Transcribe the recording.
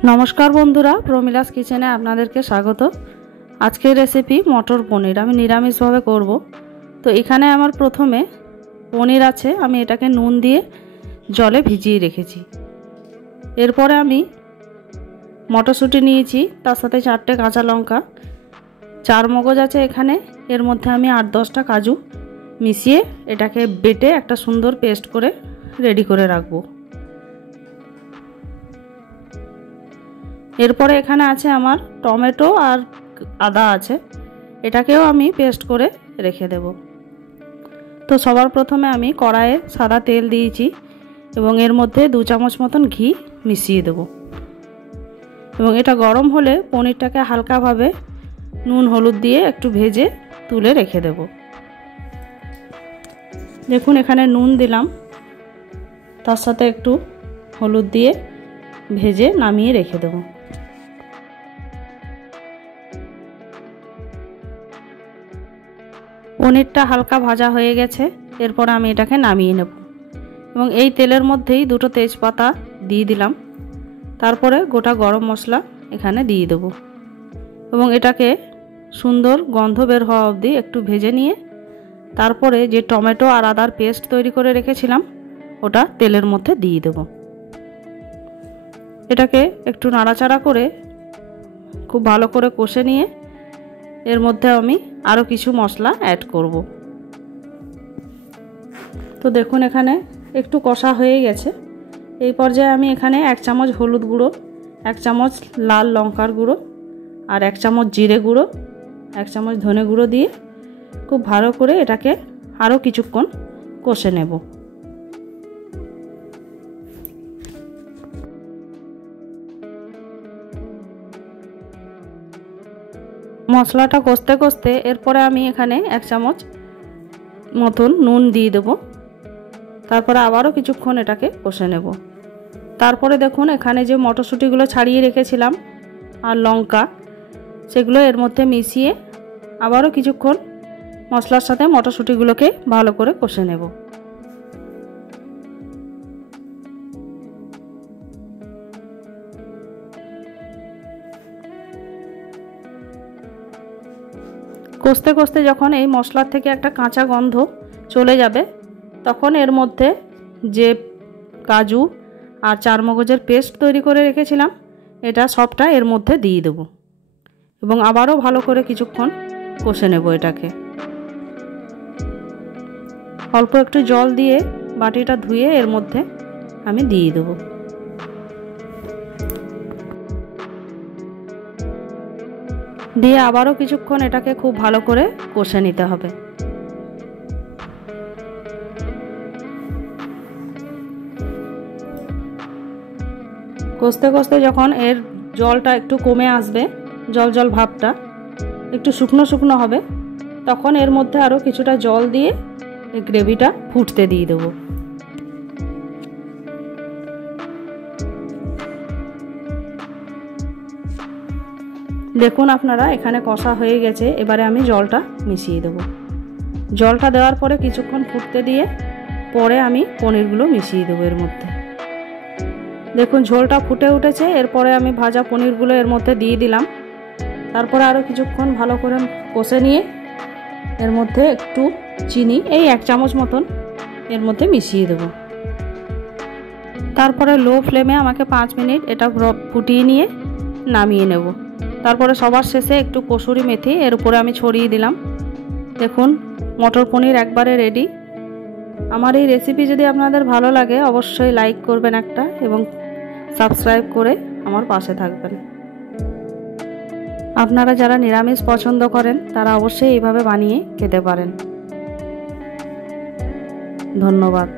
नमस्कार बंधुरा प्रमिलास किचेने आपनादेरके स्वागत। आजकेर रेसिपि मटर पनिर आमी निरामिष भावे करब। तो एखाने आमार प्रथमे पनिर आछे, आमी एटाके नुन दिए जले भिजिए रेखेछि। एरपरे आमी मटरशुटी नियेछि, तार साथे 4टे काँचा लंका, 4 मगज आछे एखाने। एर मध्ये आमी 8-10टा काजू मिशिए एटाके बेटे एकटा सुंदर पेस्ट करे रेडी करे राखबो। एरपरे एखाने आछे आमार टमेटो और आदा आछे, एटाकेও आमी पेस्ट करे रेखे देब। तो सबार प्रथमे आमी कड़ाइए सादा तेल दिएछि एबं एर मध्य 2 चामच मतन घी मिशिए देब एबं एटा गरम होले पनिरटाके हालका भावे नुन हलुद दिए एकटू भेजे तुले रेखे देब। देखुन एखाने नुन दिलाम, तार साथे एकटू हलुद दिए भेजे नामिए रेखे देब। पनिरटा हालका भाजा हो गेछे, एरपर आमी एटाके नामिए नेब एबं एई तेलेर मध्येई 2টো तेजपाता दिए दिलाम। तारपरे गोटा गरम मशला एखाने दिए देब एबं एटाके सुंदर गन्ध बेर हওয়া अब्दि एकटू भेजे निये तारपरे जे टमेटो और आदार पेस्ट तैरी करे रेखेछिलाम ओटा तेलेर मধ্যে दिए देब। एटाके एकटू नाड़ाचाड़ा करे खूब भालो करे कषे निये एर मধ্যে आमी आरो किछु मशला ऐड करब। तो देखुन एखाने एकटू कषा हये गेछे। এই পর্যায়ে আমি এখানে 1 চামচ হলুদ গুঁড়ো, 1 চামচ লাল লঙ্কার গুঁড়ো আর 1 চামচ জিরে গুঁড়ো, 1 চামচ ধনে গুঁড়ো দিয়ে খুব ভালো করে এটাকে আরো কিছুক্ষণ কষে নেব। মশলাটা কষতে কষতে এরপরে আমি এখানে 1 চামচ মতন নুন দিয়ে দেব। তারপরে আবারও কিছুক্ষণ এটাকে কষে নেব। তারপরে দেখুন এখানে যে মটরশুঁটিগুলো ছাড়িয়ে রেখেছিলাম আর লঙ্কা সেগুলো এর মধ্যে মিশিয়ে আবারও কিছুক্ষণ মশলার সাথে মটরশুঁটিগুলোকে ভালো করে কষে নেব। কষতে কষতে যখন এই মশলার থেকে একটা কাঁচা গন্ধ চলে যাবে তখন এর মধ্যে যে কাজু আর 4 মগজের পেস্ট তৈরি করে রেখেছিলাম এটা সবটা এর মধ্যে দিয়ে দেব এবং আবারও ভালো করে কিছুক্ষণ কষে নেব। এটাকে অল্প একটু জল দিয়ে বাটিটা ধুয়ে এর মধ্যে আমি দিয়ে দেব। দিয়ে আবারও কিছুক্ষণ এটাকে খুব ভালো করে কষে নিতে হবে। কষতে কষতে যখন এর জলটা একটু কমে আসবে, জল জল ভাবটা একটু শুকনো শুকনো হবে, তখন এর মধ্যে আরও কিছুটা জল দিয়ে এই গ্রেভিটা ফুটতে দিয়ে দেব। দেখুন আপনারা এখানে কষা হয়ে গেছে, এবারে আমি জলটা মিশিয়ে দেব। জলটা দেওয়ার পরে কিছুক্ষণ ফুটতে দিয়ে পরে আমি পনিরগুলো মিশিয়ে দেব এর মধ্যে। দেখুন ঝোলটা ফুটে উঠেছে, এরপরে আমি ভাজা পনিরগুলো এর মধ্যে দিয়ে দিলাম। তারপরে আরও কিছুক্ষণ ভালো করে কষে নিয়ে এর মধ্যে একটু চিনি এই 1 চামচ মতন এর মধ্যে মিশিয়ে দেব। তারপরে লো ফ্লেমে আমাকে 5 মিনিট এটা ফুটিয়ে নিয়ে নামিয়ে নেব। তারপরে সবার শেষে একটু কসুরি মেথি এর উপরে আমি ছড়িয়ে দিলাম। দেখুন মটর পনির একবারে রেডি। আমার এই রেসিপি যদি আপনাদের ভালো লাগে অবশ্যই লাইক করবেন একটা এবং সাবস্ক্রাইব করে আমার পাশে থাকবেন। আপনারা যারা নিরামিষ পছন্দ করেন তারা অবশ্যই এইভাবে বানিয়ে খেতে পারেন। ধন্যবাদ।